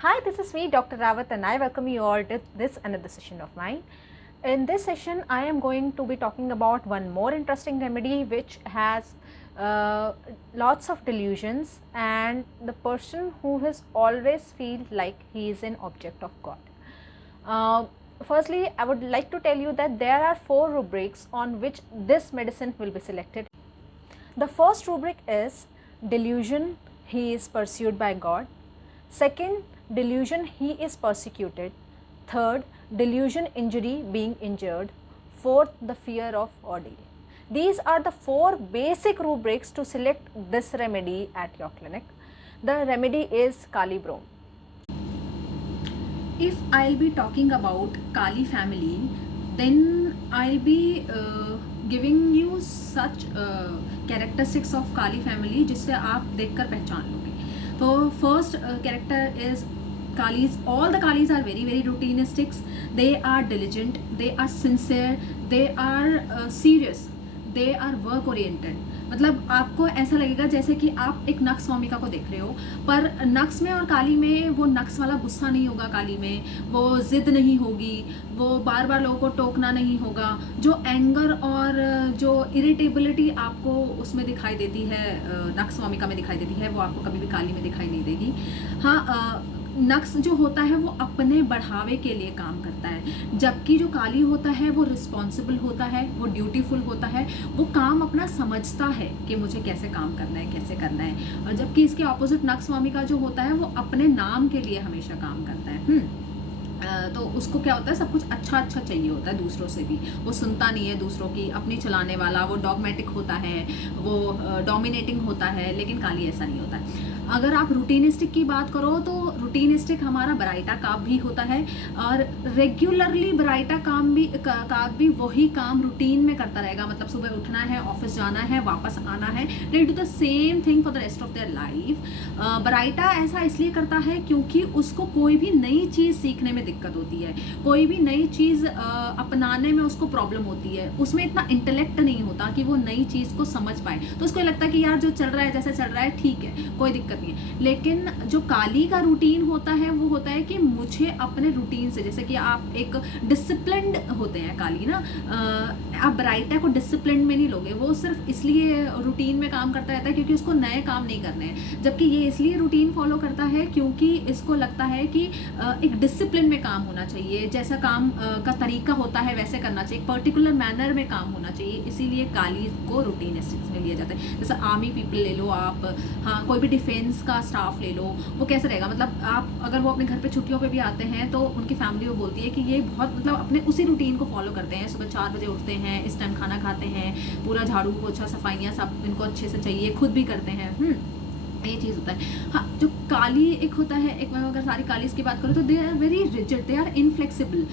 Hi, this is me, Dr. Rawat, and I welcome you all to this another session of mine. In this session, I am going to be talking about one more interesting remedy which has lots of delusions, and the person who has always feel like he is an object of God. Uh, Firstly, I would like to tell you that there are 4 rubrics on which this medicine will be selected. The first rubric is delusion, he is pursued by God. Second, delusion, he is persecuted. Third, delusion, injury, being injured. Fourth, the fear of ordeal. These are the 4 basic rubrics to select this remedy at your clinic. The remedy is Kali Brome. If I'll be talking about Kali family, then I'll be giving you such characteristics of Kali family जिससे आप देखकर पहचान लोगे. तो first character is Kalis. All the Kalis are very routinistics. They are diligent, they are sincere, they are serious, they are work oriented. मतलब आपको ऐसा लगेगा जैसे कि आप एक नक्स स्वामिका को देख रहे हो, पर नक्स में और काली में वो नक्स वाला गुस्सा नहीं होगा. काली में वो जिद नहीं होगी, वो बार बार लोगों को टोकना नहीं होगा. जो एंगर और जो इरिटेबिलिटी आपको उसमें दिखाई देती है, नक्स स्वामिका में दिखाई देती है, वो आपको कभी भी काली में दिखाई नहीं देगी. हाँ, नक्स जो होता है वो अपने बढ़ावे के लिए काम करता है, जबकि जो काली होता है वो रिस्पॉन्सिबल होता है, वो ड्यूटीफुल होता है, वो काम अपना समझता है कि मुझे कैसे काम करना है, कैसे करना है. और जबकि इसके ऑपोजिट नक्स स्वामी का जो होता है वो अपने नाम के लिए हमेशा काम करता है. तो उसको क्या होता है, सब कुछ अच्छा चाहिए होता है दूसरों से भी. वो सुनता नहीं है दूसरों की, अपनी चलाने वाला, वो डॉगमेटिक होता है, वो डोमिनेटिंग होता है. लेकिन काली ऐसा नहीं होता है. अगर आप रूटीनिस्टिक की बात करो तो रूटीनिस्टिक हमारा बराइटा काब भी होता है, और रेगुलरली बराइटा काब भी वही काम रूटीन में करता रहेगा. मतलब सुबह उठना है, ऑफिस जाना है, वापस आना है. They do the same thing for the rest of their life. Baryta ऐसा इसलिए करता है क्योंकि उसको कोई भी नई चीज़ सीखने में दिक्कत होती है, कोई भी नई चीज़ अपनाने में उसको प्रॉब्लम होती है. उसमें इतना इंटेलेक्ट नहीं होता कि वो नई चीज़ को समझ पाए. तो उसको लगता है कि यार जो चल रहा है, जैसे चल रहा है, ठीक है, कोई दिक्कत नहीं है. लेकिन जो काली का रूटीन होता है वो होता है कि मुझे अपने रूटीन से, जैसे कि आप एक डिसिप्लिन्ड होते हैं काली ना, आप बराइटा को डिसिप्लिन में नहीं लोगे. वो सिर्फ इसलिए रूटीन में काम करता रहता है क्योंकि उसको नए काम नहीं करने हैं. जबकि ये इसलिए रूटीन फॉलो करता है क्योंकि इसको लगता है कि एक डिसिप्लिन में काम होना चाहिए, जैसा काम का तरीका होता है वैसे करना चाहिए, एक पर्टिकुलर मैनर में काम होना चाहिए. इसीलिए काली को रूटीनिस्टिक्स में लिया जाता है. जैसे आर्मी पीपल ले लो आप, हाँ, कोई भी डिफेंस का स्टाफ ले लो, वो कैसे रहेगा. मतलब आप अगर वो अपने घर पे छुट्टियों पे भी आते हैं तो उनकी फैमिली वो बोलती है कि ये बहुत मतलब अपने उसी रूटीन को फॉलो करते हैं. सुबह 4 बजे उठते हैं, इस टाइम खाना खाते हैं, पूरा झाड़ू पोछा सफाइयाँ सब इनको अच्छे से चाहिए, खुद भी करते हैं. ये चीज़ होता है. हाँ, जो काली एक होता है, एक अगर सारी कालीस की बात करूँ तो they are very rigid, they are inflexible.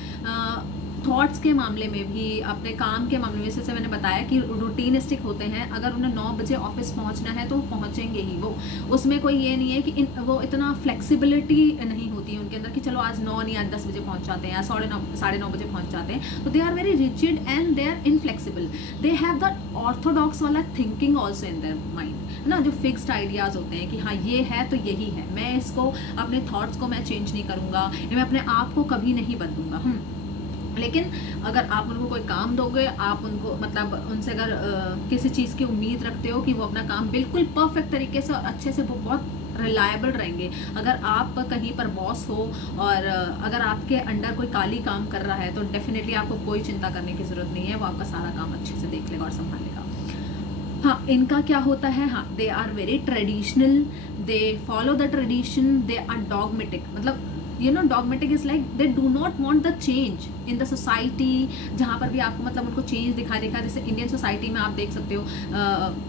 Thoughts के मामले में भी, अपने काम के मामले में, जैसे मैंने बताया कि रूटीनिस्टिक होते हैं. अगर उन्हें 9 बजे ऑफिस पहुंचना है तो पहुंचेंगे ही वो. उसमें कोई ये नहीं है कि वो इतना फ्लेक्सिबिलिटी नहीं होती है उनके अंदर कि चलो आज 9 नहीं, आज 10 बजे पहुंच जाते हैं, या 9:30 बजे पहुंच जाते हैं. तो they are very rigid and they are inflexible. They have the orthodox वाला thinking also in their mind ना, जो फिक्स्ड आइडियाज़ होते हैं कि हाँ ये है तो यही है, मैं इसको, अपने थॉट्स को मैं चेंज नहीं करूँगा, मैं अपने आप को कभी नहीं बदलूँगा. लेकिन अगर आप उनको कोई काम दोगे, आप उनको मतलब उनसे अगर किसी चीज़ की उम्मीद रखते हो कि वो अपना काम बिल्कुल परफेक्ट तरीके से और अच्छे से, वो बहुत रिलायबल रहेंगे. अगर आप कहीं पर बॉस हो और अगर आपके अंडर कोई काली काम कर रहा है तो डेफिनेटली आपको कोई चिंता करने की ज़रूरत नहीं है, वो आपका सारा काम अच्छे से देख लेगा और संभाल लेगा. हाँ, इनका क्या होता है, हाँ, they are very traditional, they follow the tradition, they are dogmatic. मतलब dogmatic is like they do not want the change in the society. जहाँ पर भी आपको मतलब उनको चेंज दिखा जैसे इंडियन सोसाइटी में आप देख सकते हो,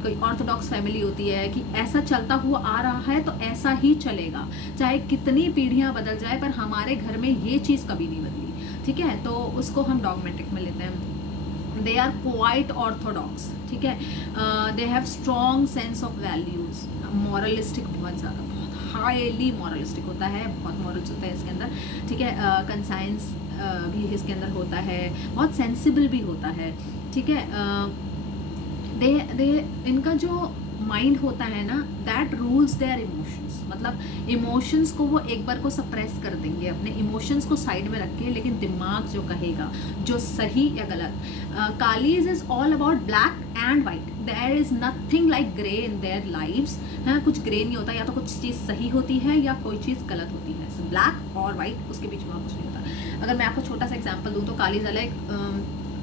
कोई ऑर्थोडॉक्स फैमिली होती है कि ऐसा चलता हुआ आ रहा है तो ऐसा ही चलेगा, चाहे कितनी पीढ़ियाँ बदल जाए, पर हमारे घर में ये चीज़ कभी नहीं बदली. ठीक है, तो उसको हम डॉगमेटिक में लेते हैं. They are quite orthodox. ठीक है, they have strong sense of values. Moralistic, बहुत ज़्यादा, हाईली मॉरलिस्टिक होता है, बहुत मॉरल्स होता है इसके अंदर. ठीक है, कंसाइंस भी इसके अंदर होता है, बहुत सेंसिबल भी होता है. ठीक है, दे इनका जो माइंड होता है ना, दैट रूल्स देयर इमोशंस, मतलब इमोशंस को वो एक बार को सप्रेस कर देंगे, अपने इमोशंस को साइड में रख के, लेकिन दिमाग जो कहेगा, जो सही या गलत। Kalis is all about black and white, there is nothing like grey in their lives. हाँ, कुछ ग्रे नहीं होता, या तो कुछ चीज़ सही होती है या कोई चीज़ गलत होती है, ब्लैक और वाइट, उसके बीच में और कुछ नहीं होता। अगर मैं आपको छोटा सा एग्जाम्पल दूँ तो कालीज अलग,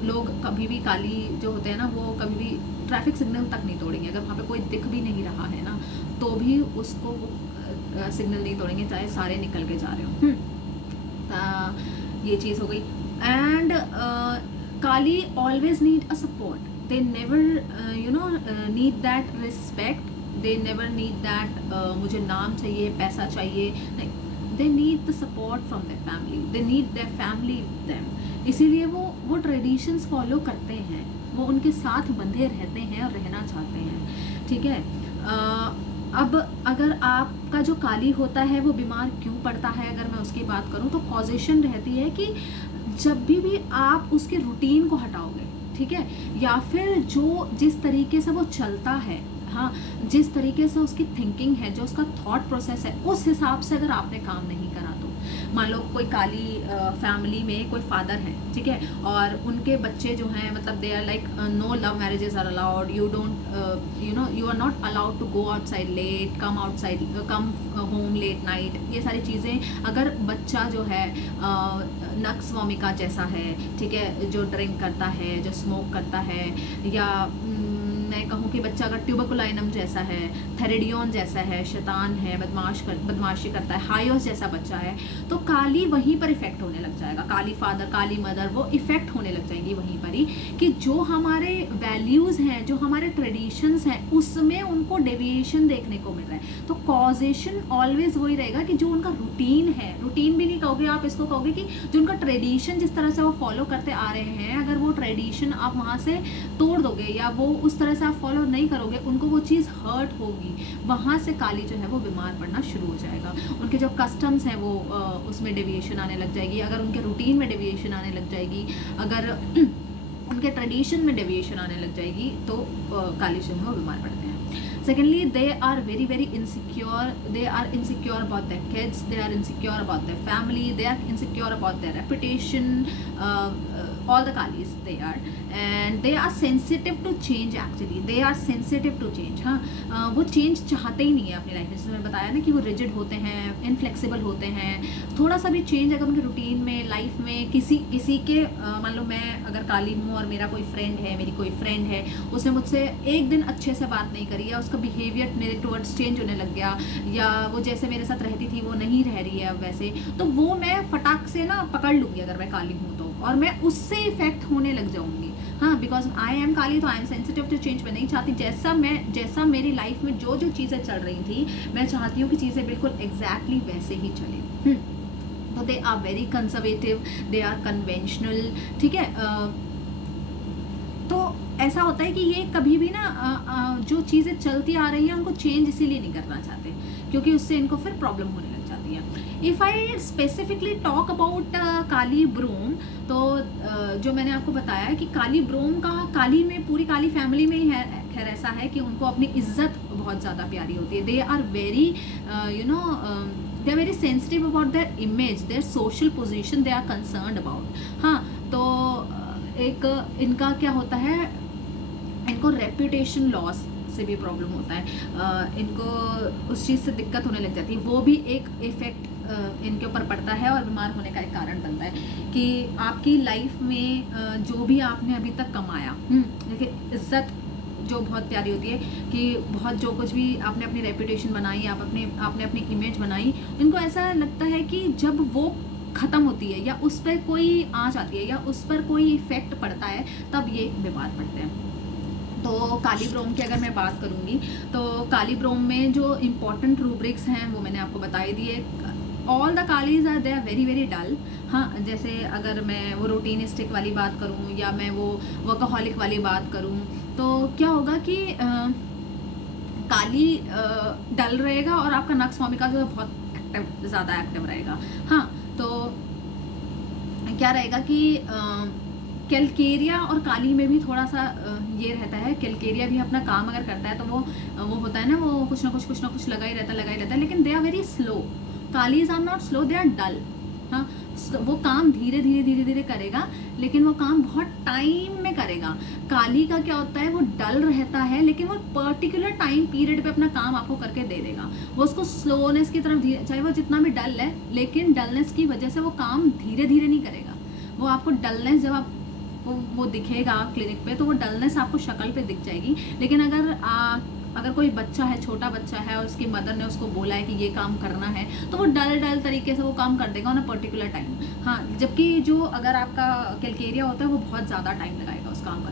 लोग कभी भी, काली जो होते हैं ना, वो कभी भी ट्रैफिक सिग्नल तक नहीं तोड़ेंगे। अगर वहाँ पे कोई दिख भी नहीं रहा है ना, तो भी उसको वो सिग्नल नहीं तोड़ेंगे, चाहे सारे निकल के जा रहे हो। ये चीज़ हो गई। And Kali always need a support, they never need that respect, they never need that मुझे नाम चाहिए, पैसा चाहिए, नहीं, they need the support from their family, they need their family them. इसीलिए वो ट्रेडिशंस फॉलो करते हैं, वो उनके साथ बंधे रहते हैं और रहना चाहते हैं, ठीक है। अब अगर आपका जो काली होता है वो बीमार क्यों पड़ता है, अगर मैं उसकी बात करूं तो कॉजेशन रहती है कि जब भी आप उसके रूटीन को हटाओगे, ठीक है, या फिर जो जिस तरीके से वो चलता है, हाँ, जिस तरीके से उसकी थिंकिंग है, जो उसका थॉट प्रोसेस है, उस हिसाब से अगर आपने काम नहीं करा तो, मान लो कोई काली फैमिली में कोई फादर है, ठीक है, और उनके बच्चे जो हैं, मतलब they are like no love marriages are allowed, you don't you are not allowed to go outside late, come home late night, ये सारी चीज़ें। अगर बच्चा जो है नक्स वोमिका जैसा है, ठीक है, जो ड्रिंक करता है, जो स्मोक करता है, या मैं कहूँ कि बच्चा अगर ट्यूबरकुलाइनम जैसा है, थेरेडियन जैसा है, शैतान है, बदमाशी करता है, हायोस जैसा बच्चा है, तो काली वहीं पर इफेक्ट होने लग जाएगा। काली फादर, काली मदर, वो इफेक्ट होने लग जाएंगी वहीं पर ही, कि जो हमारे वैल्यूज़ हैं, जो हमारे ट्रेडिशंस हैं, उसमें उनको डेविएशन देखने को मिल रहा है। तो कॉजेशन ऑलवेज वही रहेगा कि जो उनका रूटीन है, रूटीन भी नहीं कहोगे आप, इसको कहोगे कि जो उनका ट्रेडिशन जिस तरह से वो फॉलो करते आ रहे हैं, अगर वो ट्रेडिशन आप वहाँ से तोड़ दोगे या वो उस तरह से आप फॉलो नहीं करोगे, उनको वो चीज़ हर्ट होगी, वहाँ से काली जो है वो बीमार पड़ना शुरू हो जाएगा। उनके जो कस्टम्स हैं वो उसमें डेविएशन आने लग जाएगी, अगर उनके रूटीन में डेविएशन आने लग जाएगी, अगर उनके ट्रेडिशन में डेविएशन आने लग जाएगी, तो काली जो है वो बीमार पड़ते हैं। Secondly, they are very very insecure. They are insecure about their kids. They are insecure about their family. They are insecure about their reputation. All the Kalis they are, and they are sensitive to change. Actually, they are sensitive to change. हाँ, वो change चाहते ही नहीं है अपनी life में। जैसे मैंने बताया ना कि वो rigid होते हैं, inflexible होते हैं। थोड़ा सा भी change अगर उनके रूटीन में, लाइफ में, किसी के मान लो मैं अगर काली हूँ और मेरा कोई फ्रेंड है, मेरी कोई फ्रेंड है, उसने मुझसे एक दिन अच्छे से बात नहीं करी, या उसका बिहेवियर मेरे टुवर्ड्स चेंज होने लग गया, या वो जैसे मेरे साथ रहती थी वो नहीं रह रही है अब वैसे, तो वो मैं फटाक से ना पकड़ लूँगी अगर मैं काली हूँ तो, और मैं उससे इफेक्ट होने लग जाऊँगी। हाँ, बिकॉज आई एम काली, तो I am sensitive to change. मैं नहीं चाहती जैसा मेरी लाइफ में जो चीज़ें चल रही थी, मैं चाहती हूँ कि चीज़ें बिल्कुल एग्जैक्टली वैसे ही चले। तो they are very conservative, they are conventional, ठीक है। तो ऐसा होता है कि ये कभी भी ना जो चीज़ें चलती आ रही हैं उनको चेंज इसीलिए नहीं करना चाहते, क्योंकि उससे इनको फिर प्रॉब्लम होने लग जाती है। If I specifically talk about kali brom, तो जो मैंने आपको बताया कि काली ब्रोम का काली में, पूरी काली फैमिली में ही है, खैर ऐसा है कि उनको अपनी इज्जत बहुत ज़्यादा प्यारी होती है। They are very they are very sensitive about their image, their social position, they are concerned about. हाँ, तो एक इनका क्या होता है, इनको रेपुटेशन लॉस से भी प्रॉब्लम होता है, इनको उस चीज़ से दिक्कत होने लग जाती है, वो भी एक इफ़ेक्ट इनके ऊपर पड़ता है और बीमार होने का एक कारण बनता है। कि आपकी लाइफ में जो भी आपने अभी तक कमाया, देखिए इज्जत जो बहुत प्यारी होती है, कि बहुत जो कुछ भी आपने अपनी रेपुटेशन बनाई, आपने अपनी इमेज बनाई, इनको ऐसा लगता है कि जब वो ख़त्म होती है या उस पर कोई आँच आती है या उस पर कोई इफ़ेक्ट पड़ता है, तब ये बीमार पड़ते हैं। तो काली ब्रोम की अगर मैं बात करूँगी, तो काली ब्रोम में जो इम्पॉर्टेंट रूब्रिक्स हैं वो मैंने आपको बताई दिए। All the Kalis are they are very very dull. हाँ, जैसे अगर मैं वो रूटीनिस्टिक वाली बात करूँ या मैं वो वर्कहॉलिक वाली बात करूँ, तो क्या होगा कि काली डल रहेगा और आपका नक्स वोमिका जो है बहुत ज़्यादा एक्टिव रहेगा। हाँ, तो क्या रहेगा कि कैलकेरिया और काली में भी थोड़ा सा ये रहता है। कैलकेरिया भी अपना काम अगर करता है तो वो होता है ना, वो कुछ ना कुछ लगा ही रहता है, लेकिन they are very slow. Kalis are not slow, they are dull. हाँ, वो काम धीरे करेगा, लेकिन वो काम बहुत टाइम में करेगा। काली का क्या होता है, वो डल रहता है, लेकिन वो पर्टिकुलर टाइम पीरियड पे अपना काम आपको करके दे देगा। वो उसको स्लोनेस की तरफ, चाहे वो जितना भी डल है, लेकिन डलनेस की वजह से वो काम धीरे नहीं करेगा। वो आपको डलनेस, जब आप वो दिखेगा क्लिनिक पे, तो वो डलनेस आपको शक्ल पे दिख जाएगी। लेकिन अगर कोई बच्चा है, छोटा बच्चा है, और उसकी मदर ने उसको बोला है कि ये काम करना है, तो वो डल तरीके से वो काम कर देगा ऑन अ पर्टिकुलर टाइम। हाँ, जबकि जो अगर आपका कैलकेरिया होता है, वो बहुत ज़्यादा टाइम लगाएगा उस काम को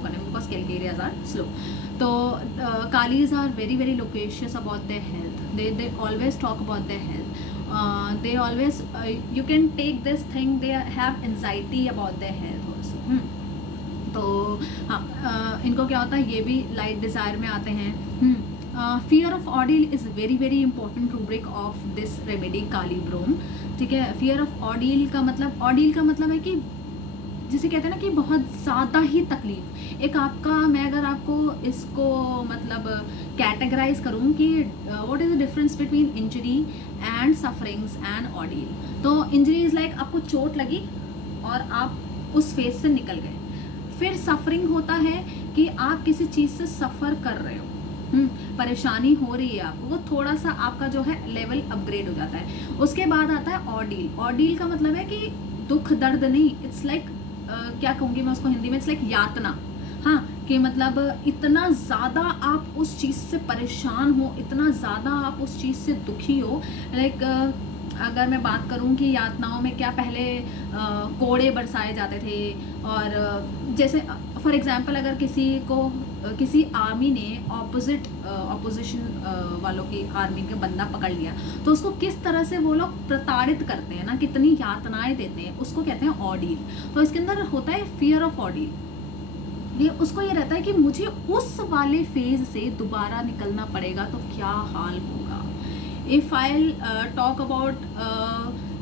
करने में, बिकॉज कैलकेरियाज आर स्लो। तो Kalis are very loquacious about their health. They always talk about their health. They always, you can take this thing, they have anxiety about their health also. तो हाँ, इनको क्या होता है, ये भी लाइट डिज़ायर में आते हैं। Fear of ordeal is very important rubric of this remedy kali brom. ठीक है, फियर ऑफ ऑडिल का मतलब है कि जिसे कहते हैं ना कि बहुत ज़्यादा ही तकलीफ। एक आपका, मैं अगर आपको इसको मतलब कैटेगराइज करूँ कि what is the difference between injury and sufferings and ordeal, तो इंजरी इज़ लाइक आपको चोट लगी और आप उस फेज से निकल गए। फिर सफरिंग होता है कि आप किसी चीज़ से सफ़र कर रहे हो, परेशानी हो रही है आपको, वो थोड़ा सा आपका जो है लेवल अपग्रेड हो जाता है। उसके बाद आता है ऑर्डील। ऑर्डील का मतलब है कि दुख दर्द नहीं, इट्स लाइक क्या कहूँगी मैं उसको हिंदी में, इट्स लाइक यातना। हाँ, कि मतलब इतना ज़्यादा आप उस चीज़ से परेशान हो, इतना ज़्यादा आप उस चीज़ से दुखी हो। लाइक अगर मैं बात करूं कि यातनाओं में क्या पहले कोड़े बरसाए जाते थे, और जैसे फॉर एग्जांपल अगर किसी आर्मी ने ऑपोजिशन वालों की आर्मी के बंदा पकड़ लिया, तो उसको किस तरह से वो लोग प्रताड़ित करते हैं ना, कितनी यातनाएं देते हैं, उसको कहते हैं ऑर्डील। तो इसके अंदर होता है फियर ऑफ ऑर्डील। उसको ये रहता है कि मुझे उस वाले फेज से दोबारा निकलना पड़ेगा तो क्या हाल होगा। If I talk about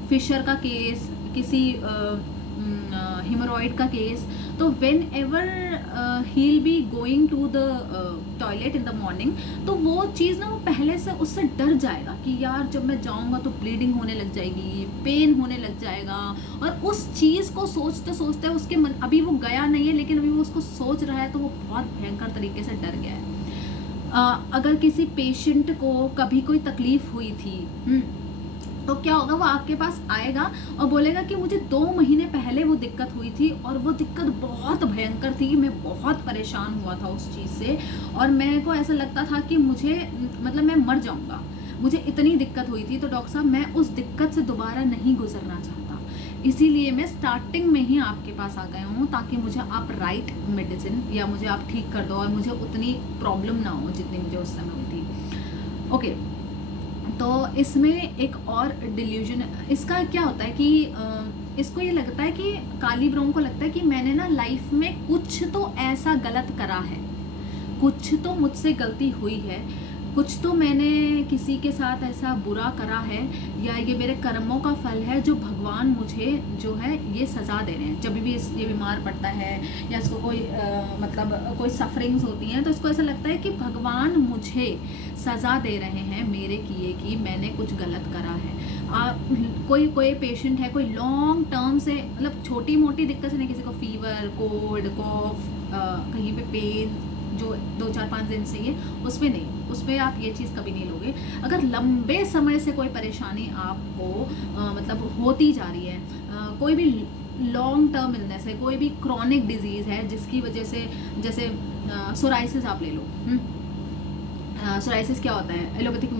fissure का केस, किसी हेमोरॉइड का केस, तो whenever he'll be going to the toilet in the morning, तो वो चीज़ ना वो पहले से उससे डर जाएगा कि यार जब मैं जाऊंगा तो ब्लीडिंग होने लग जाएगी, पेन होने लग जाएगा। और उस चीज़ को सोचते सोचते उसके मन, अभी वो गया नहीं है लेकिन अभी वो उसको सोच रहा है, तो वो बहुत भयंकर तरीके से डर गया है। अगर किसी पेशेंट को कभी कोई तकलीफ हुई थी, तो क्या होगा, वो आपके पास आएगा और बोलेगा कि मुझे 2 महीने पहले वो दिक्कत हुई थी और वो दिक्कत बहुत भयंकर थी, मैं बहुत परेशान हुआ था उस चीज़ से, और मेरे को ऐसा लगता था कि मुझे मतलब मैं मर जाऊंगा, मुझे इतनी दिक्कत हुई थी। तो डॉक्टर साहब, मैं उस दिक्कत से दोबारा नहीं गुजरना चाहता, इसीलिए मैं स्टार्टिंग में ही आपके पास आ गया हूँ, ताकि मुझे आप राइट मेडिसिन या मुझे आप ठीक कर दो और मुझे उतनी प्रॉब्लम ना हो जितनी मुझे उस समय हुई थी। ओके, तो इसमें एक और डिल्यूजन इसका क्या होता है कि इसको ये लगता है कि काली ब्रोम को लगता है कि मैंने ना लाइफ में कुछ तो ऐसा गलत करा है, कुछ तो मुझसे गलती हुई है, कुछ तो मैंने किसी के साथ ऐसा बुरा करा है, या ये मेरे कर्मों का फल है जो भगवान मुझे जो है ये सज़ा दे रहे हैं। जब भी ये बीमार पड़ता है या इसको कोई मतलब कोई सफरिंग्स होती हैं, तो इसको ऐसा लगता है कि भगवान मुझे सज़ा दे रहे हैं मेरे किए कि मैंने कुछ गलत करा है। कोई पेशेंट है, कोई लॉन्ग टर्म से मतलब छोटी मोटी दिक्कत से नहीं, किसी को फीवर, कोल्ड, कॉफ, कहीं पे पेन जो 2-4-5 दिन से ये, उसमें नहीं, उसमें आप ये चीज़ कभी नहीं लोगे। अगर लंबे समय से कोई परेशानी आपको मतलब होती जा रही है, कोई भी लॉन्ग टर्म इलनेस है, कोई भी क्रॉनिक डिजीज़ है जिसकी वजह से, जैसे सोराइसिस आप ले लो। सोराइसिस क्या होता है, एलोपैथिक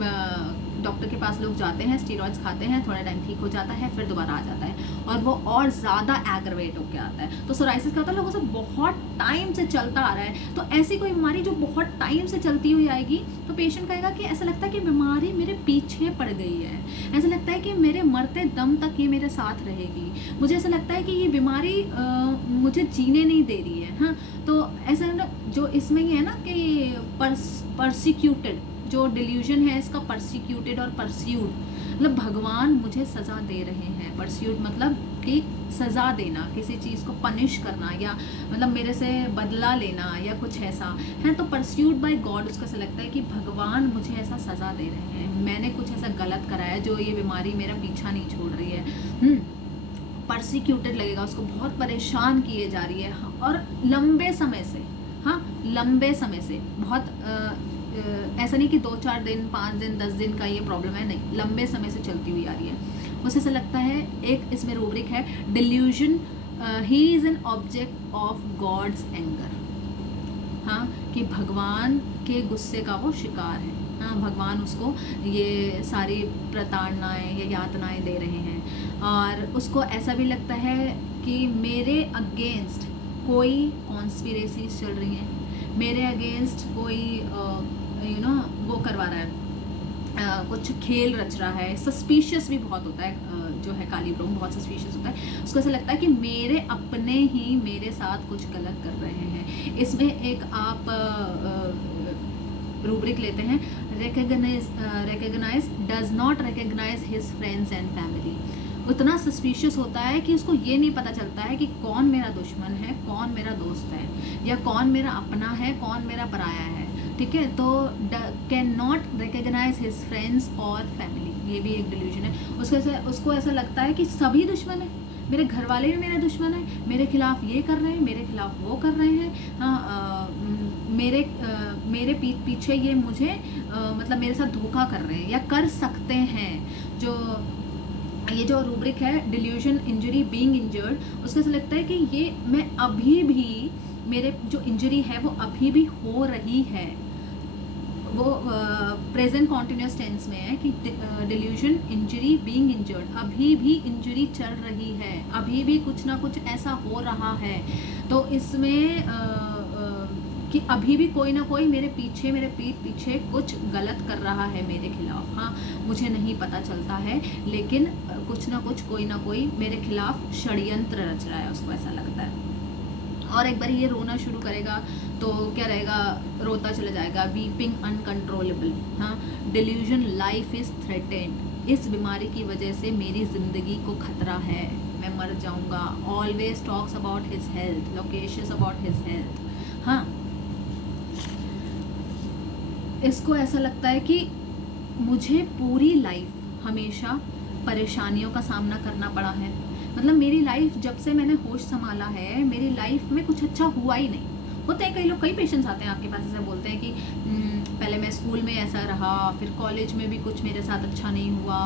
डॉक्टर के पास लोग जाते हैं, स्टीरॉइड्स खाते हैं, थोड़ा टाइम ठीक हो जाता है, फिर दोबारा आ जाता है और वो और ज़्यादा एग्रवेट होकर आता है। तो सोराइसिस क्या होता है, लोगों से बहुत टाइम से चलता आ रहा है। तो ऐसी कोई बीमारी जो बहुत टाइम से चलती हुई आएगी, तो पेशेंट कहेगा कि ऐसा लगता है कि बीमारी मेरे पीछे पड़ गई है, ऐसा लगता है कि मेरे मरते दम तक ये मेरे साथ रहेगी, मुझे ऐसा लगता है कि ये बीमारी मुझे जीने नहीं दे रही है। हाँ, तो ऐसा जो इसमें ये है ना कि परसिक्यूटेड, जो डिल्यूजन है इसका परसिक्यूटेड और परस्यूड, मतलब भगवान मुझे सज़ा दे रहे हैं। परस्यूड मतलब कि सज़ा देना, किसी चीज़ को पनिश करना, या मतलब मेरे से बदला लेना या कुछ ऐसा है। तो परस्यूड बाय गॉड, उसका ऐसा लगता है कि भगवान मुझे ऐसा सज़ा दे रहे हैं, मैंने कुछ ऐसा गलत कराया जो ये बीमारी मेरा पीछा नहीं छोड़ रही है। परसिक्यूटेड लगेगा, उसको बहुत परेशान किए जा रही है, और लंबे समय से, हाँ लंबे समय से, बहुत ऐसा नहीं कि 2-4 दिन 5 दिन 10 दिन का ये प्रॉब्लम है, नहीं, लंबे समय से चलती हुई आ रही है। उसे ऐसा लगता है, एक इसमें रूब्रिक है delusion, he is an object of God's anger, हाँ कि भगवान के गुस्से का वो शिकार है। हाँ, भगवान उसको ये सारी प्रताड़नाएं या यातनाएं दे रहे हैं, और उसको ऐसा भी लगता है कि मेरे अगेंस्ट कोई कॉन्स्पिरेसीज चल रही हैं, मेरे अगेंस्ट कोई वो करवा रहा है, कुछ खेल रच रहा है। सस्पिशियस भी बहुत होता है, जो है काली ब्रह्म बहुत सस्पिशियस होता है। उसको ऐसा लगता है कि मेरे अपने ही मेरे साथ कुछ गलत कर रहे हैं। इसमें एक आप रूब्रिक लेते हैं, recognise does not recognise his friends and family. उतना सस्पिशियस होता है कि उसको ये नहीं पता चलता है कि कौन मेरा दुश्मन है, कौन मेरा दोस्त है, या कौन मेरा अपना है, कौन मेरा पराया है। ठीक है, तो can not recognise his friends और फैमिली, ये भी एक डिल्यूजन है। उसको ऐसा लगता है कि सभी दुश्मन है, मेरे घर वाले भी मेरे दुश्मन है, मेरे खिलाफ ये कर रहे हैं, मेरे खिलाफ वो कर रहे हैं, हाँ मेरे पीछे ये मुझे मतलब मेरे साथ धोखा कर रहे हैं या कर सकते हैं। ये जो रूब्रिक है डिल्यूजन इंजरी बीइंग इंजर्ड, उसको ऐसा लगता है कि ये मैं अभी भी, मेरे जो इंजरी है वो अभी भी हो रही है। वो प्रेजेंट कॉन्टिन्यूस टेंस में है कि डिल्यूजन इंजरी बीइंग इंजर्ड, अभी भी इंजरी चल रही है, अभी भी कुछ ना कुछ ऐसा हो रहा है। तो इसमें कि अभी भी कोई ना कोई मेरे पीछे, मेरे पीठ पीछे कुछ गलत कर रहा है मेरे खिलाफ। हाँ, मुझे नहीं पता चलता है, लेकिन कुछ ना कुछ कोई ना कोई मेरे खिलाफ षड्यंत्र रच रहा है, उसको ऐसा लगता है। और एक बार ये रोना शुरू करेगा तो क्या रहेगा, रोता चला जाएगा, वीपिंग अनकंट्रोलेबल। हाँ, डिल्यूजन लाइफ इज थ्रेटेंड, इस बीमारी की वजह से मेरी ज़िंदगी को खतरा है, मैं मर जाऊंगा। Always talks about his health, loquacious about his health. हाँ, इसको ऐसा लगता है कि मुझे पूरी लाइफ हमेशा परेशानियों का सामना करना पड़ा है। मतलब मेरी लाइफ जब से मैंने होश संभाला है, मेरी लाइफ में कुछ अच्छा हुआ ही नहीं। होते हैं कई लोग, कई पेशेंट्स आते हैं आपके पास, ऐसा बोलते हैं कि पहले मैं स्कूल में ऐसा रहा, फिर कॉलेज में भी कुछ मेरे साथ अच्छा नहीं हुआ,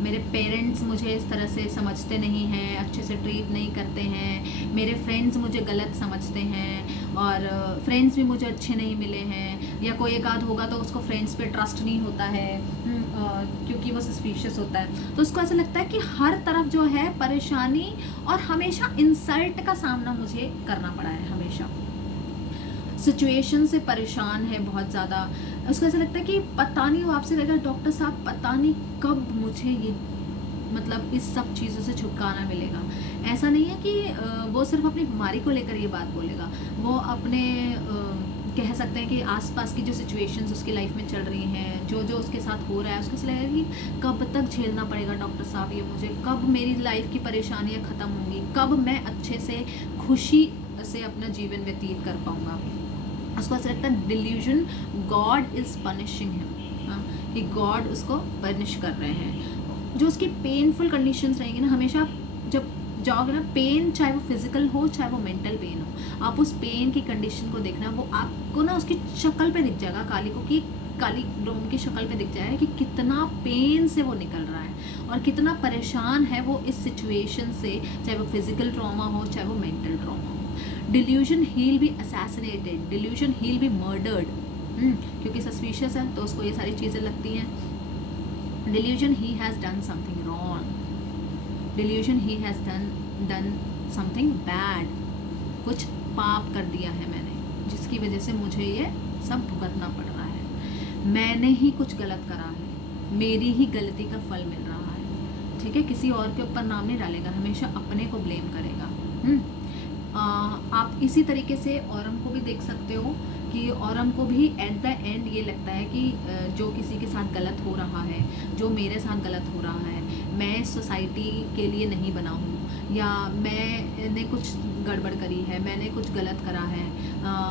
मेरे पेरेंट्स मुझे इस तरह से समझते नहीं हैं, अच्छे से ट्रीट नहीं करते हैं, मेरे फ्रेंड्स मुझे गलत समझते हैं, और फ्रेंड्स भी मुझे अच्छे नहीं मिले हैं, या कोई एक आध होगा तो उसको फ्रेंड्स पे ट्रस्ट नहीं होता है क्योंकि वो सस्पिशियस होता है। तो उसको ऐसा लगता है कि हर तरफ जो है परेशानी और हमेशा इंसल्ट का सामना मुझे करना पड़ा है, हमेशा सिचुएशन से परेशान है बहुत ज़्यादा। उसको ऐसा लगता है कि पता नहीं, वो आपसे कहेगा डॉक्टर साहब पता नहीं कब मुझे ये मतलब इस सब चीज़ों से छुटकारा मिलेगा। ऐसा नहीं है कि वो सिर्फ अपनी बीमारी को लेकर ये बात बोलेगा, वो अपने कह सकते हैं कि आसपास की जो सिचुएशंस उसकी लाइफ में चल रही हैं, जो जो उसके साथ हो रहा है, उसको ऐसा लगेगा कि कब तक झेलना पड़ेगा डॉक्टर साहब ये मुझे, कब मेरी लाइफ की परेशानियाँ ख़त्म होंगी, कब मैं अच्छे से खुशी से अपना जीवन व्यतीत कर पाऊँगा। उसको ऐसा लगता है delusion God is punishing him, हाँ कि गॉड उसको पनिश कर रहे हैं। जो उसकी पेनफुल कंडीशंस रहेंगी ना, हमेशा आप जब जाओगे ना, पेन चाहे वो फिजिकल हो चाहे वो मेंटल पेन हो, आप उस पेन की कंडीशन को देखना, वो आपको ना उसकी शक्ल पे दिख जाएगा, काली को कि काली ब्रह्म की शक्ल पे दिख जाएगा कि कितना पेन से वो निकल रहा है और कितना परेशान है वो इस सिचुएशन से, चाहे वो फिजिकल ट्रॉमा हो चाहे वो मेंटल ट्रॉमा हो। Delusion he'll be assassinated, delusion he'll be murdered, क्योंकि सस्पिशियस है तो उसको ये सारी चीज़ें लगती हैं। Delusion he has done something wrong, delusion he has done something bad, कुछ पाप कर दिया है मैंने जिसकी वजह से मुझे ये सब भुगतना पड़ रहा है, मैंने ही कुछ गलत करा है, मेरी ही गलती का फल मिल रहा है। ठीक है, किसी और के ऊपर नाम नहीं डालेगा, हमेशा अपने को ब्लेम करेगा। आप इसी तरीके से औरम को भी देख सकते हो कि औरम को भी एट द एंड ये लगता है कि जो किसी के साथ गलत हो रहा है, जो मेरे साथ गलत हो रहा है, मैं सोसाइटी के लिए नहीं बना हूँ, या मैंने कुछ गड़बड़ करी है, मैंने कुछ गलत करा है,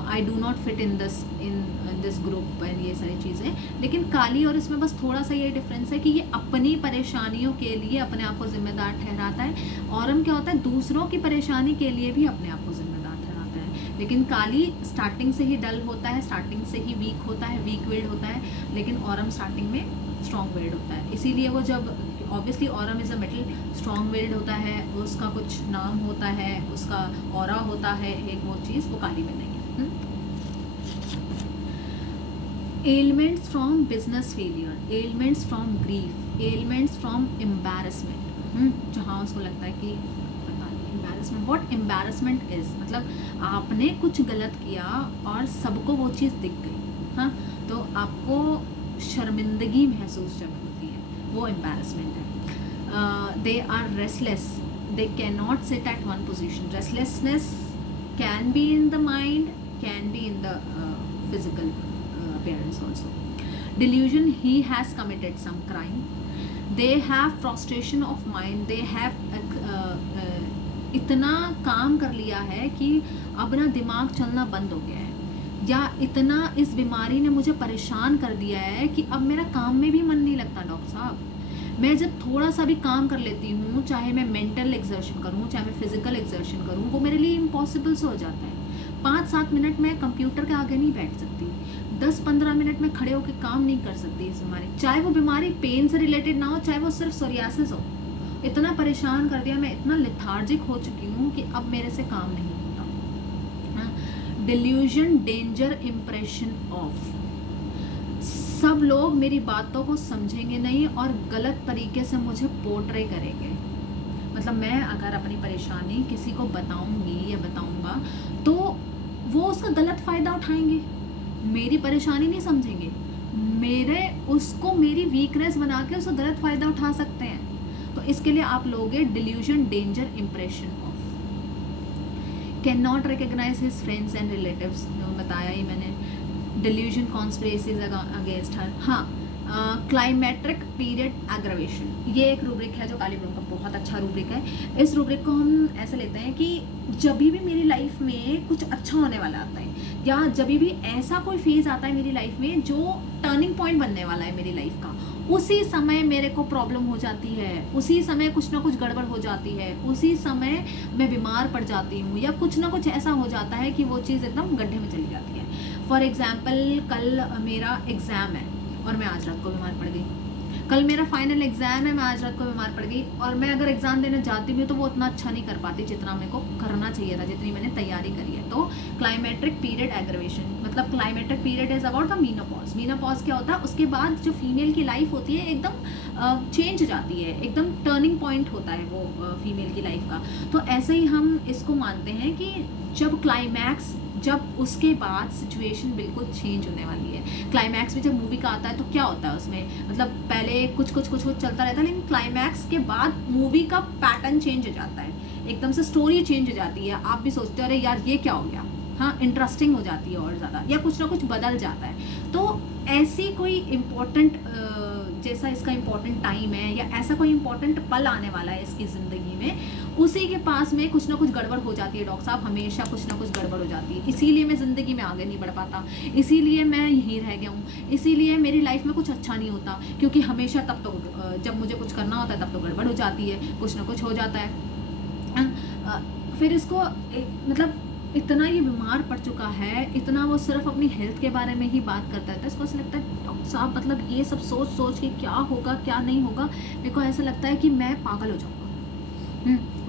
I do not fit in this group and ये सारी चीज़ें। लेकिन काली और इसमें बस थोड़ा सा ये डिफरेंस है कि ये अपनी परेशानियों के लिए अपने आप को जिम्मेदार ठहराता है। औरम क्या होता है, दूसरों की परेशानी के लिए भी अपने आप को जिम्मेदार ठहराता है। लेकिन काली स्टार्टिंग से ही डल होता है, स्टार्टिंग से ही वीक होता है, वीक विल्ड होता है, लेकिन औरम स्टार्टिंग में स्ट्रॉन्ग विल्ड होता है। इसीलिए वो जब obviously Aurum is a metal, strong willed होता है, उसका कुछ नाम होता है, उसका ऑरा होता है, एक वो चीज़ वो काली में नहीं है। Elements from business failure, elements from grief, elements from embarrassment, जहाँ उसको लगता है कि पता नहीं एम्बैरसमेंट, व्हाट एम्बैरसमेंट इज़, मतलब आपने कुछ गलत किया और सबको वो चीज़ दिख गई, हाँ, तो आपको शर्मिंदगी महसूस जब होती है, वो एम्बैरसमेंट है। They are restless, they can not sit at one position. Restlessness can be in the mind, can be in the physical appearance also. Delusion, he has committed some crime. They have frustration of mind. They have इतना काम कर लिया है कि अब ना दिमाग चलना बंद हो गया है, या इतना इस बीमारी ने मुझे परेशान कर दिया है कि अब मेरा काम में भी मन नहीं लगता। डॉक्टर साहब, मैं जब थोड़ा सा भी काम कर लेती हूँ, चाहे मैं मेंटल एक्सर्शन करूँ, चाहे मैं फिजिकल एक्सर्शन करूँ, वो मेरे लिए इम्पॉसिबल से हो जाता है। 5-7 मिनट में कंप्यूटर के आगे नहीं बैठ सकती, 10-15 मिनट में खड़े होकर काम नहीं कर सकती इस बीमारी, चाहे वो बीमारी पेन से रिलेटेड ना हो, चाहे वो सिर्फ सोरियासिस हो। इतना परेशान कर दिया, मैं इतना लेथार्जिक हो चुकी हूँ कि अब मेरे से काम नहीं होता। डिल्यूजन, डेंजर इम्प्रेशन ऑफ, सब लोग मेरी बातों को समझेंगे नहीं और गलत तरीके से मुझे पोर्ट्रे करेंगे। मतलब मैं अगर अपनी परेशानी किसी को बताऊंगी या बताऊंगा तो वो उसका गलत फ़ायदा उठाएंगे, मेरी परेशानी नहीं समझेंगे, उसको मेरी वीकनेस बना के उसका गलत फ़ायदा उठा सकते हैं। तो इसके लिए आप लोगे delusion, danger impression of. Can not recognise his friends and relatives, बताया ही मैंने। Delusion, conspiracies against her. हाँ, क्लाइमेट्रिक पीरियड एग्रावेशन, ये एक रूब्रिक है जो काली ब्रूम का बहुत अच्छा रूब्रिक है। इस रूब्रिक को हम ऐसे लेते हैं कि जब भी मेरी लाइफ में कुछ अच्छा होने वाला आता है, या जब भी ऐसा कोई फेज़ आता है मेरी लाइफ में जो टर्निंग पॉइंट बनने वाला है मेरी लाइफ का, उसी समय मेरे को प्रॉब्लम हो जाती है, उसी समय कुछ ना कुछ गड़बड़ हो जाती है, उसी समय मैं बीमार पड़ जाती हूँ, या कुछ ना कुछ ऐसा हो जाता है कि वो चीज़ एकदम गड्ढे में चली जाती है। फॉर एग्जाम्पल, कल मेरा एग्ज़ाम है और मैं आज रात को बीमार पड़ गई। कल मेरा फाइनल एग्ज़ाम है, मैं आज रात को बीमार पड़ गई, और मैं अगर एग्ज़ाम देने जाती भी हूँ तो वो उतना अच्छा नहीं कर पाती जितना मेरे को करना चाहिए था, जितनी मैंने तैयारी करी है। तो क्लाइमेट्रिक पीरियड एग्रावेशन, मतलब climacteric period is about the menopause. Menopause क्या होता है, उसके बाद जो फीमेल की लाइफ होती है एकदम चेंज हो जाती है, एकदम टर्निंग पॉइंट होता है वो फीमेल की लाइफ का। तो ऐसे ही हम इसको मानते हैं कि जब क्लाइमैक्स, जब उसके बाद सिचुएशन बिल्कुल चेंज होने वाली है। क्लाइमैक्स में जब मूवी का आता है तो क्या होता है उसमें, मतलब पहले कुछ चलता रहता है, लेकिन क्लाइमैक्स के बाद मूवी का पैटर्न चेंज हो जाता है, एकदम से स्टोरी चेंज हो जाती है। आप भी सोचते हो अरे यार ये क्या हो गया, हाँ, इंटरेस्टिंग हो जाती है और ज़्यादा, या कुछ ना कुछ बदल जाता है। तो ऐसी कोई इम्पोर्टेंट, जैसा इसका इम्पोर्टेंट टाइम है या ऐसा कोई इम्पोर्टेंट पल आने वाला है इसकी ज़िंदगी में, उसी के पास में कुछ ना कुछ गड़बड़ हो जाती है। डॉक्टर साहब, हमेशा कुछ ना कुछ गड़बड़ हो जाती है, इसीलिए मैं ज़िंदगी में आगे नहीं बढ़ पाता, इसीलिए मैं यहीं रह गया हूँ, इसीलिए मेरी लाइफ में कुछ अच्छा नहीं होता, क्योंकि हमेशा तब तो जब मुझे कुछ करना होता है तब तो गड़बड़ हो जाती है, कुछ ना कुछ हो जाता है। फिर इसको मतलब इतना ये बीमार पड़ चुका है, इतना वो सिर्फ अपनी हेल्थ के बारे में ही बात करता है। तो इसको ऐसा लगता है डॉक्टर साहब, मतलब ये सब सोच के क्या होगा क्या नहीं होगा, मेरे को ऐसा लगता है कि मैं पागल हो जाऊँगा।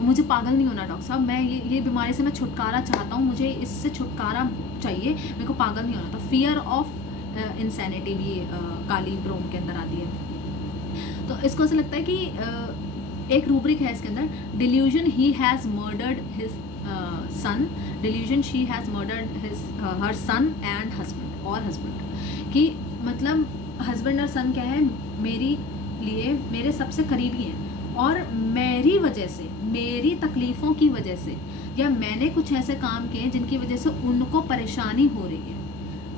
मुझे पागल नहीं होना डॉक्टर साहब, मैं ये बीमारी से मैं छुटकारा चाहता हूँ, मुझे इससे छुटकारा चाहिए, मेरे को पागल नहीं होना। तो फियर ऑफ इंसैनिटी भी काली ब्रोम के अंदर आती है। तो इसको ऐसा लगता है कि एक रूब्रिक है इसके अंदर, delusion, he has murdered his son, delusion, she has murdered his her son and husband, और हस्बैंड की, मतलब हस्बैंड और सन क्या है, मेरी लिए मेरे सबसे करीबी हैं, और मेरी वजह से, मेरी तकलीफ़ों की वजह से, या मैंने कुछ ऐसे काम किए जिनकी वजह से उनको परेशानी हो रही है,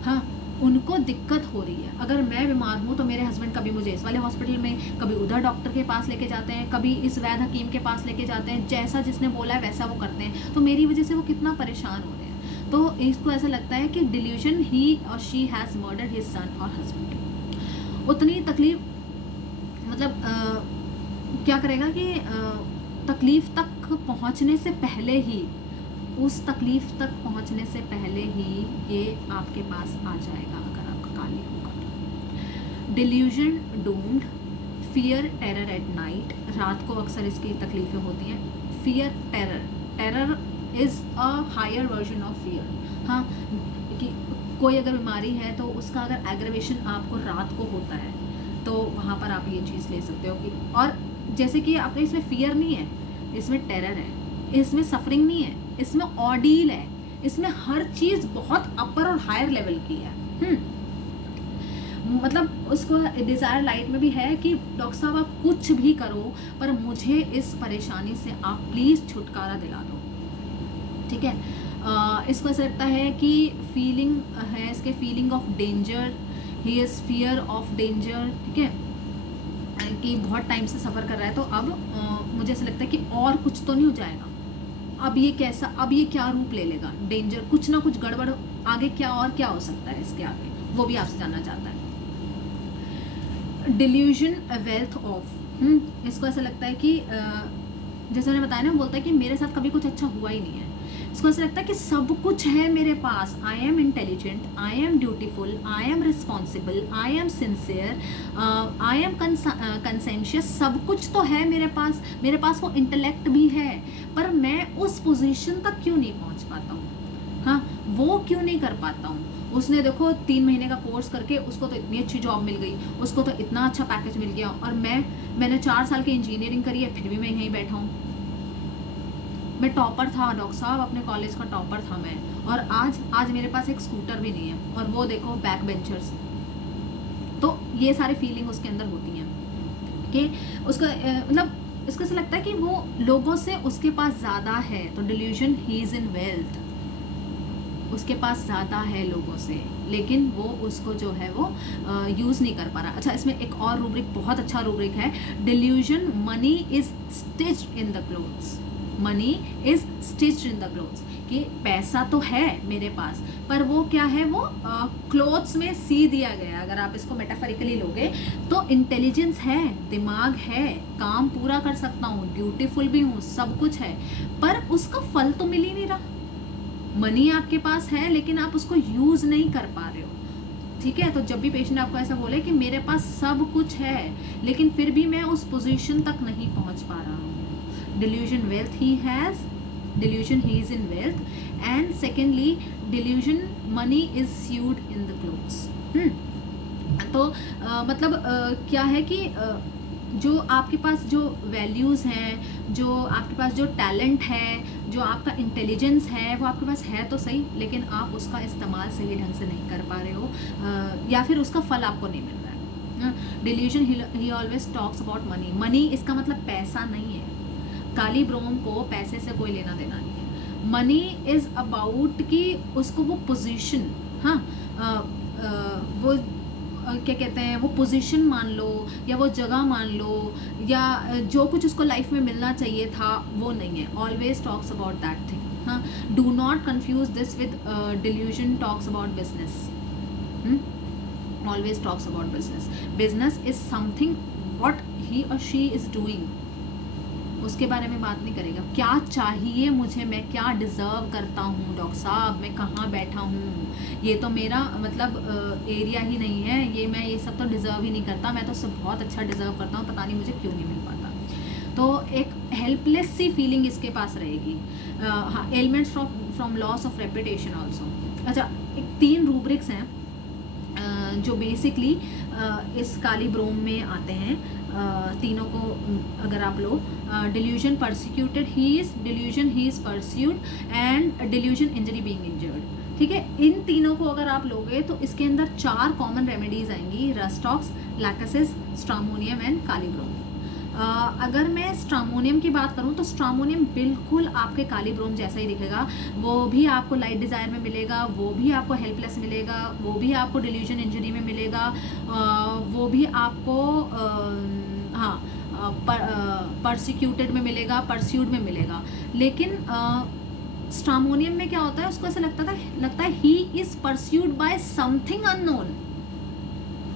हाँ, उनको दिक्कत हो रही है। अगर मैं बीमार हूँ तो मेरे हस्बैंड कभी मुझे इस वाले हॉस्पिटल में, कभी उधर डॉक्टर के पास लेके जाते हैं, कभी इस वैद्य हकीम के पास लेके जाते हैं, जैसा जिसने बोला है वैसा वो करते हैं, तो मेरी वजह से वो कितना परेशान हो रहे हैं। तो इसको ऐसा लगता है कि डिल्यूजन, ही और शी हैज़ मर्डर्ड हिज सन और हस्बैंड। उतनी तकलीफ, मतलब क्या करेगा कि तकलीफ तक पहुंचने से पहले ही, उस तकलीफ तक पहुंचने से पहले ही ये आपके पास आ जाएगा अगर आपका काली होगा। Delusion doomed, fear terror at night, रात को अक्सर इसकी तकलीफें होती हैं। Fear terror, terror is a higher version of fear. हाँ, कि कोई अगर बीमारी है तो उसका अगर एग्रेवेशन आपको रात को होता है तो वहाँ पर आप ये चीज़ ले सकते हो कि, और जैसे कि आपने इसमें फियर नहीं है, इसमें टेरर है, इसमें सफरिंग नहीं है, इसमें ऑर्डील है, इसमें हर चीज़ बहुत अपर और हायर लेवल की है। मतलब उसको डिज़ायर लाइट में भी है कि डॉक्टर साहब आप कुछ भी करो पर मुझे इस परेशानी से आप प्लीज़ छुटकारा दिला दो, ठीक है। इसको ऐसा लगता है कि फीलिंग है इसके, feeling of danger, he is fear of danger, ठीक है, कि बहुत टाइम से सफ़र कर रहा है तो अब मुझे ऐसा लगता है कि और कुछ तो नहीं हो जाएगा, अब ये कैसा, अब ये क्या रूप ले लेगा, डेंजर, कुछ ना कुछ गड़बड़, आगे क्या और क्या हो सकता है इसके आगे, वो भी आपसे जानना चाहता है। डिल्यूजन वेल्थ ऑफ, इसको ऐसा लगता है कि जैसे मैंने बताया ना, बोलता है कि मेरे साथ कभी कुछ अच्छा हुआ ही नहीं है। इसको ऐसा लगता है कि सब कुछ है मेरे पास, I am intelligent, I am dutiful, I am responsible, I am sincere, I am conscientious, सब कुछ तो है मेरे पास वो इंटेलेक्ट भी है, पर मैं उस पोजीशन तक क्यों नहीं पहुंच पाता हूँ। हाँ, वो क्यों नहीं कर पाता हूँ। उसने देखो 3 महीने का कोर्स करके उसको तो इतनी अच्छी जॉब मिल गई, उसको तो इतना अच्छा पैकेज मिल गया, और मैंने 4 साल की इंजीनियरिंग करी है, फिर भी मैं यहीं बैठा हूँ। मैं टॉपर था डॉक्टर साहब, अपने कॉलेज का टॉपर था मैं, और आज मेरे पास एक स्कूटर भी नहीं है, और वो देखो बैक बेंचर्स। तो ये सारी फीलिंग उसके अंदर होती हैं कि उसका मतलब इसको ऐसा लगता है कि वो लोगों से उसके पास ज़्यादा है। तो delusion, he is in wealth, उसके पास ज़्यादा है लोगों से, लेकिन वो उसको जो है वो यूज़ नहीं कर पा रहा। अच्छा, इसमें एक और रूब्रिक, बहुत अच्छा रूब्रिक है, delusion, money is stitched in the clothes, money is stitched in the clothes, कि पैसा तो है मेरे पास पर वो क्या है, वो क्लोथ्स में सी दिया गया। अगर आप इसको मेटाफरिकली लोगे तो इंटेलिजेंस है, दिमाग है, काम पूरा कर सकता हूँ, ड्यूटीफुल भी हूँ, सब कुछ है, पर उसका फल तो मिल ही नहीं रहा। मनी आपके पास है लेकिन आप उसको यूज़ नहीं कर पा रहे हो, ठीक है। तो जब भी पेशेंट आपको ऐसा बोले कि मेरे पास सब कुछ है लेकिन फिर भी मैं उस पोजीशन तक नहीं पहुंच पा रहा हूँ, delusion wealth he has, delusion he is in wealth, and secondly delusion money is sewed in the clothes। तो मतलब क्या है कि जो आपके पास जो वैल्यूज़ हैं, जो आपके पास जो टैलेंट है, जो आपका इंटेलिजेंस है, वो आपके पास है तो सही, लेकिन आप उसका इस्तेमाल सही ढंग से नहीं कर पा रहे हो, या फिर उसका फल आपको नहीं मिल रहा है। Delusion, he always talks about money, money इसका मतलब पैसा नहीं है, काली ब्रोम को पैसे से कोई लेना देना नहीं है। मनी इज़ अबाउट कि उसको वो पोजीशन, हाँ वो क्या कहते हैं, वो पोजीशन मान लो या वो जगह मान लो या जो कुछ उसको लाइफ में मिलना चाहिए था वो नहीं है। Always talks about that thing. हाँ, do not confuse this with delusion talks about business. Always talks about business. Business is something what he और शी इज डूइंग, उसके बारे में बात नहीं करेगा। क्या चाहिए मुझे, मैं क्या डिज़र्व करता हूँ डॉक्टर साहब, मैं कहाँ बैठा हूँ, ये तो मेरा मतलब एरिया ही नहीं है, मैं ये सब तो डिज़र्व ही नहीं करता, मैं तो सब बहुत अच्छा डिज़र्व करता हूँ, पता नहीं मुझे क्यों नहीं मिल पाता। तो एक हेल्पलेस सी फीलिंग इसके पास रहेगी। हाँ, elements from loss of reputation also. अच्छा, एक 3 रूब्रिक्स हैं जो बेसिकली इस काली ब्रोम में आते हैं। तीनों को अगर आप लो, delusion persecuted he is, delusion he is pursued, and delusion injury being injured, ठीक है। इन तीनों को अगर आप लोगे तो इसके अंदर 4 कॉमन रेमेडीज आएंगी, रस्टॉक्स, लैकेसिस, स्ट्रामोनियम एंड कालीब्रोम। अगर मैं स्ट्रामोनियम की बात करूं तो स्ट्रामोनियम बिल्कुल आपके काली ब्रोम जैसा ही दिखेगा, वो भी आपको लाइट डिज़ायर में मिलेगा, वो भी आपको हेल्पलेस मिलेगा, वो भी आपको डिल्यूजन इंजरी में मिलेगा, वो भी आपको हाँ परसिक्यूटेड में मिलेगा, परस्यूड में मिलेगा। लेकिन स्ट्रामोनियम में क्या होता है, उसको ऐसा लगता है he is pursued by something unknown.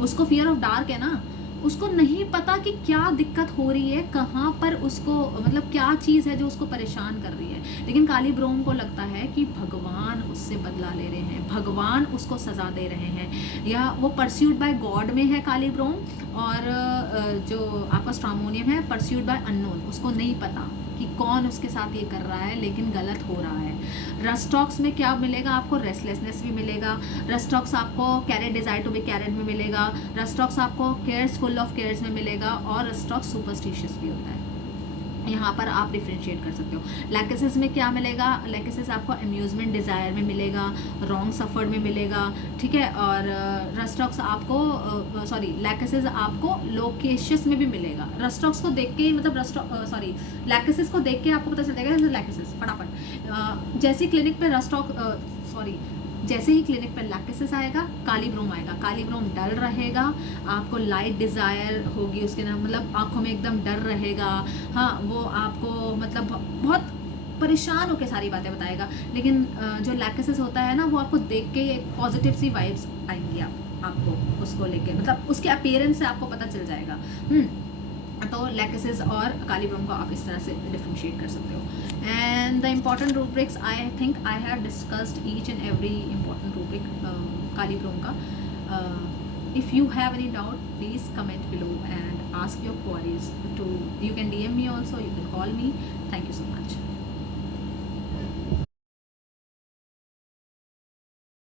उसको फियर ऑफ डार्क है ना, उसको नहीं पता कि क्या दिक्कत हो रही है, कहाँ पर उसको मतलब क्या चीज़ है जो उसको परेशान कर रही है। लेकिन काली ब्रोम को लगता है कि भगवान उससे बदला ले रहे हैं, भगवान उसको सज़ा दे रहे हैं, या वो परस्यूड बाय गॉड में है काली ब्रोम, और जो आपका स्ट्रामोनियम है परस्यूड बाय अननोन, उसको नहीं पता कि कौन उसके साथ ये कर रहा है, लेकिन गलत हो रहा है। रस्टॉक्स में क्या मिलेगा आपको, रेस्टलेसनेस भी मिलेगा, रस्टॉक्स आपको carried desire to be carried में मिलेगा, रस्टॉक्स आपको केयर्स फुल ऑफ केयर्स में मिलेगा, और रस्टॉक्स सुपरस्टिशियस भी होता है। यहाँ पर आप डिफ्रेंशिएट कर सकते हो। लैकेसिस में क्या मिलेगा, लैकेसिस आपको अम्यूजमेंट डिज़ायर में मिलेगा, रॉन्ग सफर्ड में मिलेगा, ठीक है, और रस्टॉक्स आपको लैकेसिस आपको लोकेशियस में भी मिलेगा। रस्टॉक्स को देख के ही मतलब लैकेसिस को देख के आपको पता चल जाएगा लैकेसिस फटाफट। जैसे ही क्लिनिक पे लैकेसिस आएगा, काली ब्रोम आएगा, काली ब्रोम डल रहेगा, आपको लाइट डिज़ायर होगी उसके ना, मतलब आंखों में एकदम डर रहेगा, हाँ वो आपको मतलब बहुत परेशान होकर सारी बातें बताएगा। लेकिन जो लैकेसिस होता है ना, वो आपको देख के एक पॉजिटिव सी वाइब्स आएंगी आपको उसको लेके, मतलब उसके अपीयरेंस से आपको पता चल जाएगा। तो लैकेसिस और काली ब्रोम को आप इस तरह से डिफ्रेंशिएट कर सकते हो। And the important rubrics, I think I have discussed each and every important rubric काली ब्रोम का। If you have any doubt, please comment below and ask your queries too, you can DM me also, you can call me. Thank you so much.